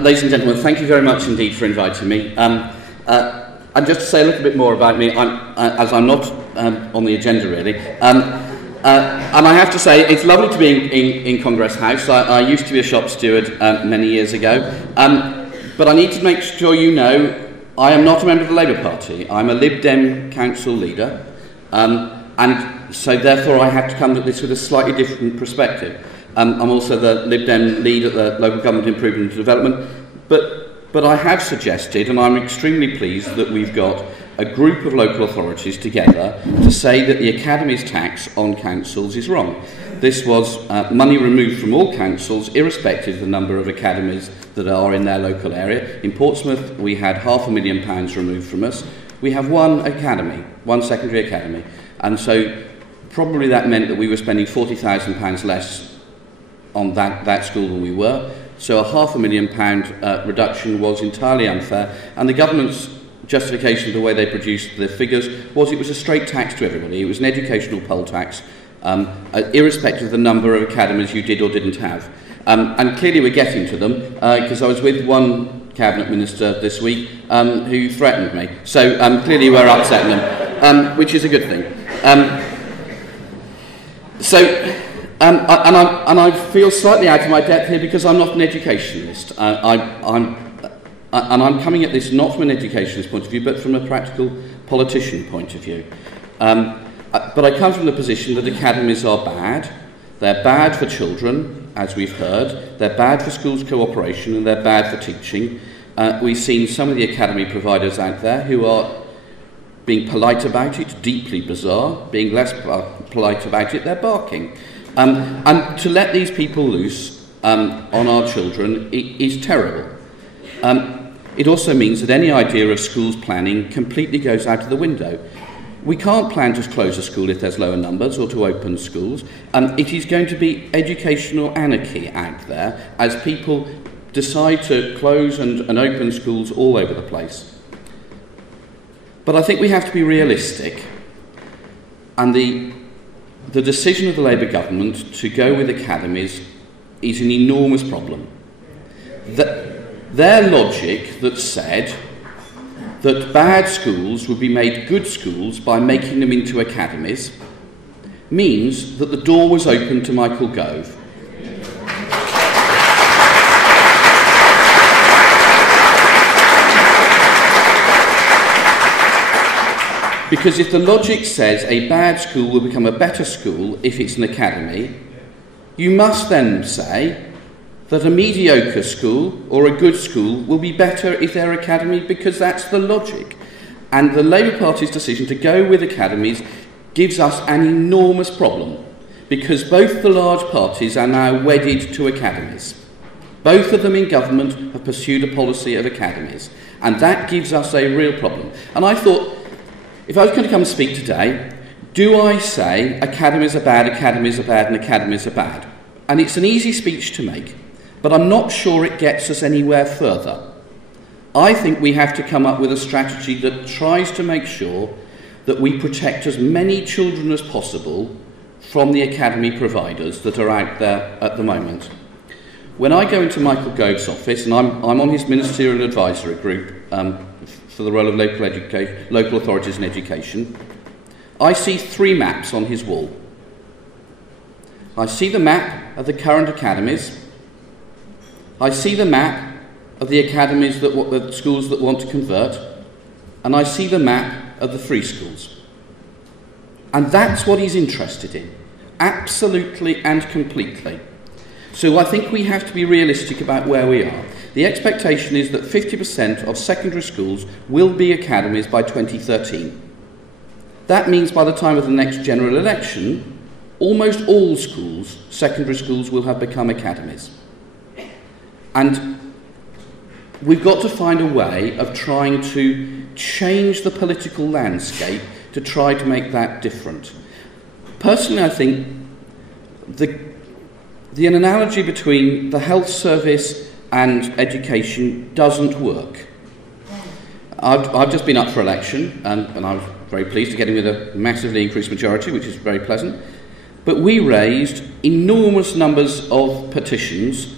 Ladies and gentlemen, thank you very much indeed for inviting me. And just to say a little bit more about me, as I'm not on the agenda really, and I have to say it's lovely to be in Congress House. I used to be a shop steward many years ago, but I need to make sure you know I am not a member of the Labour Party. I'm a Lib Dem council leader, and so therefore I have to come at this with a slightly different perspective. I'm also the Lib Dem lead at the Local Government Improvement and Development, but I have suggested, and I'm extremely pleased that we've got a group of local authorities together to say that the Academies tax on councils is wrong. This was money removed from all councils, irrespective of the number of academies that are in their local area. In Portsmouth, we had £500,000 removed from us. We have one academy, one secondary academy, and so probably that meant that we were spending £40,000 less on that school than we were. So a £500,000 reduction was entirely unfair, and the government's justification for the way they produced the figures was it was a straight tax to everybody. It was an educational poll tax, irrespective of the number of academies you did or didn't have. And clearly we're getting to them, because I was with one cabinet minister this week who threatened me. So clearly we're upsetting them, which is a good thing. And I feel slightly out of my depth here because I'm not an educationalist. I'm coming at this not from an educationalist point of view, but from a practical politician point of view. But I come from the position that academies are bad. They're bad for children, as we've heard. They're bad for schools' cooperation, and they're bad for teaching. We've seen some of the academy providers out there who are being polite about it, deeply bizarre. Being less polite about it, they're barking. And to let these people loose on our children is terrible. It also means that any idea of schools planning completely goes out of the window. We can't plan to close a school if there's lower numbers or to open schools. It is going to be educational anarchy out there as people decide to close and open schools all over the place. But I think we have to be realistic, and the decision of the Labour government to go with academies is an enormous problem. Their logic that said that bad schools would be made good schools by making them into academies means that the door was open to Michael Gove. Because if the logic says a bad school will become a better school if it's an academy, you must then say that a mediocre school or a good school will be better if they're academy, because that's the logic. And the Labour Party's decision to go with academies gives us an enormous problem, because both the large parties are now wedded to academies. Both of them in government have pursued a policy of academies, and that gives us a real problem. And I thought, if I was going to come and speak today, do I say academies are bad, and academies are bad? And it's an easy speech to make, but I'm not sure it gets us anywhere further. I think we have to come up with a strategy that tries to make sure that we protect as many children as possible from the academy providers that are out there at the moment. When I go into Michael Gove's office, and I'm on his ministerial advisory group for the role of local authorities in education, I see 3 maps on his wall. I see the map of the current academies. I see the map of the academies the schools that want to convert, and I see the map of the free schools. And that's what he's interested in, absolutely and completely. So I think we have to be realistic about where we are. The expectation is that 50% of secondary schools will be academies by 2013. That means by the time of the next general election, almost all schools, secondary schools, will have become academies. And we've got to find a way of trying to change the political landscape to try to make that different. Personally, I think the analogy between the health service and education doesn't work. I've just been up for election, and I was very pleased to get in with a massively increased majority, which is very pleasant. But we raised enormous numbers of petitions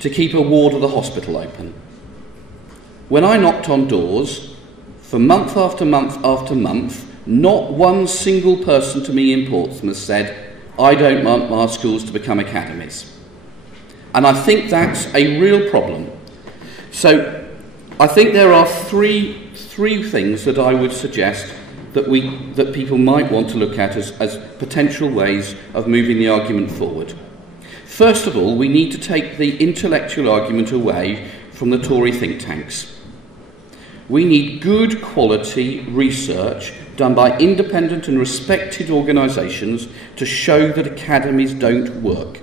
to keep a ward of the hospital open. When I knocked on doors, for month after month after month, not one single person to me in Portsmouth said, I don't want our schools to become academies. And I think that's a real problem. So I think there are three things that I would suggest that people might want to look at as potential ways of moving the argument forward. First of all, we need to take the intellectual argument away from the Tory think tanks. We need good quality research done by independent and respected organisations to show that academies don't work,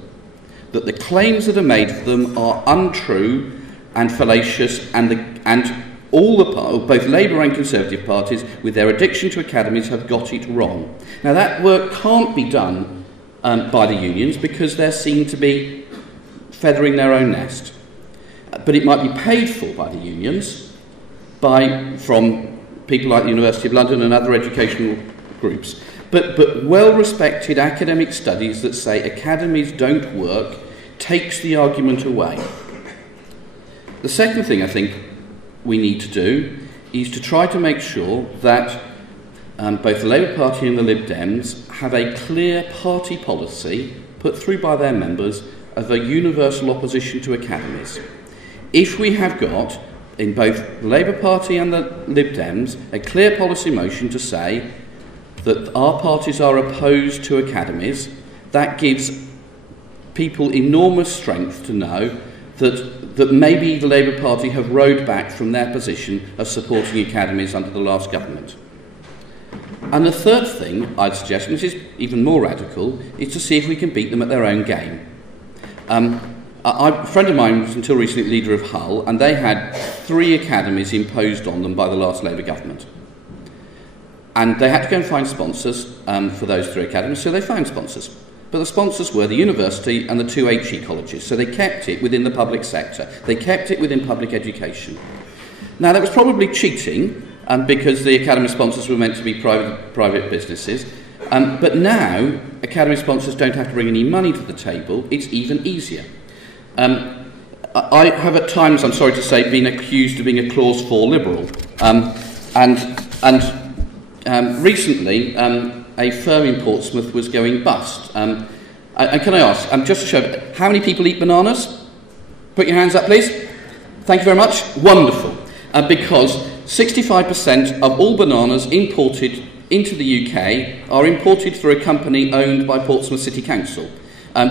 that the claims that are made for them are untrue and fallacious, and both Labour and Conservative parties, with their addiction to academies, have got it wrong. Now, that work can't be done by the unions because they're seen to be feathering their own nest. But it might be paid for by the unions, from people like the University of London and other educational groups. But well-respected academic studies that say academies don't work takes the argument away. The second thing I think we need to do is to try to make sure that both the Labour Party and the Lib Dems have a clear party policy put through by their members of a universal opposition to academies. If we have got, in both the Labour Party and the Lib Dems, a clear policy motion to say that our parties are opposed to academies, that gives people enormous strength to know that maybe the Labour Party have rowed back from their position of supporting academies under the last government. And the third thing I'd suggest, and this is even more radical, is to see if we can beat them at their own game. A friend of mine was until recently leader of Hull, and they had 3 academies imposed on them by the last Labour government. And they had to go and find sponsors for those 3 academies, so they found sponsors. But the sponsors were the university and the 2 HE colleges, so they kept it within the public sector. They kept it within public education. Now, that was probably cheating, because the academy sponsors were meant to be private businesses. But now, academy sponsors don't have to bring any money to the table. It's even easier. I have at times, I'm sorry to say, been accused of being a Clause 4 liberal. Recently, a firm in Portsmouth was going bust. And can I ask, just to show, how many people eat bananas? Put your hands up, please. Thank you very much. Wonderful. Because 65% of all bananas imported into the UK are imported through a company owned by Portsmouth City Council.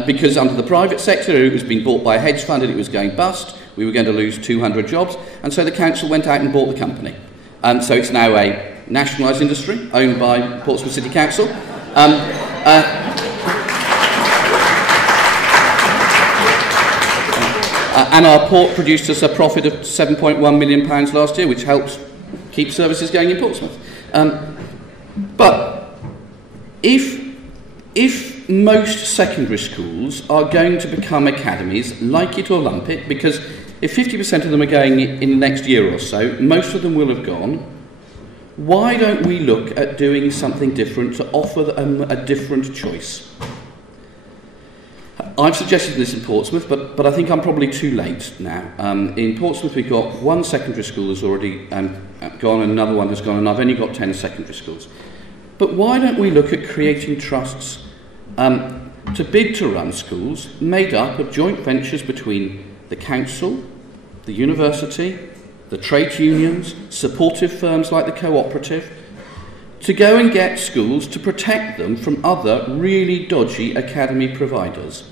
Because under the private sector, it was being bought by a hedge fund and it was going bust. We were going to lose 200 jobs. And so the council went out and bought the company. So it's now a nationalised industry owned by Portsmouth City Council. And our port produced us a profit of £7.1 million last year, which helps keep services going in Portsmouth. But if most secondary schools are going to become academies, like it or lump it, because if 50% of them are going in the next year or so, most of them will have gone. Why don't we look at doing something different to offer them a different choice? I've suggested this in Portsmouth, but I think I'm probably too late now. In Portsmouth, we've got 1 secondary school that's already gone, and another one has gone, and I've only got 10 secondary schools. But why don't we look at creating trusts to bid to run schools made up of joint ventures between the council, the university, the trade unions, supportive firms like the cooperative, to go and get schools to protect them from other really dodgy academy providers.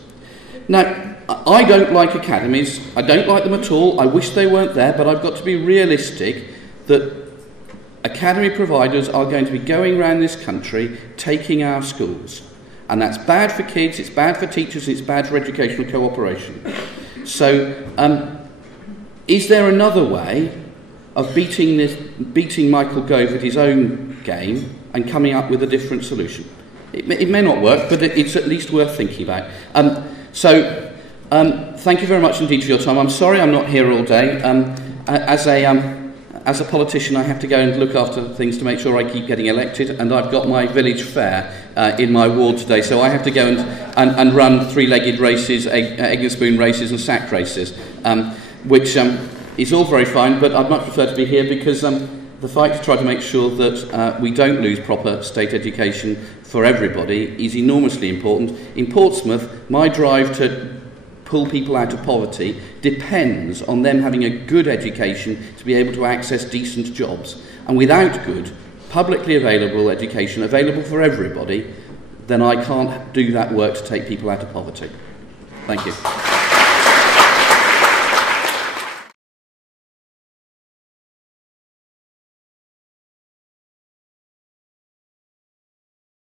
Now, I don't like academies. I don't like them at all. I wish they weren't there, but I've got to be realistic that academy providers are going to be going around this country taking our schools. And that's bad for kids, it's bad for teachers, it's bad for educational cooperation. So, is there another way of beating Michael Gove at his own game and coming up with a different solution? It may not work, but it's at least worth thinking about. Thank you very much indeed for your time. I'm sorry I'm not here all day. As a politician, I have to go and look after things to make sure I keep getting elected, and I've got my village fair in my ward today, so I have to go and run three-legged races, egg and spoon races and sack races, which is all very fine, but I'd much prefer to be here because the fight to try to make sure that we don't lose proper state education for everybody is enormously important. In Portsmouth, my drive to pull people out of poverty depends on them having a good education to be able to access decent jobs. And without good, publicly available education, available for everybody, then I can't do that work to take people out of poverty. Thank you.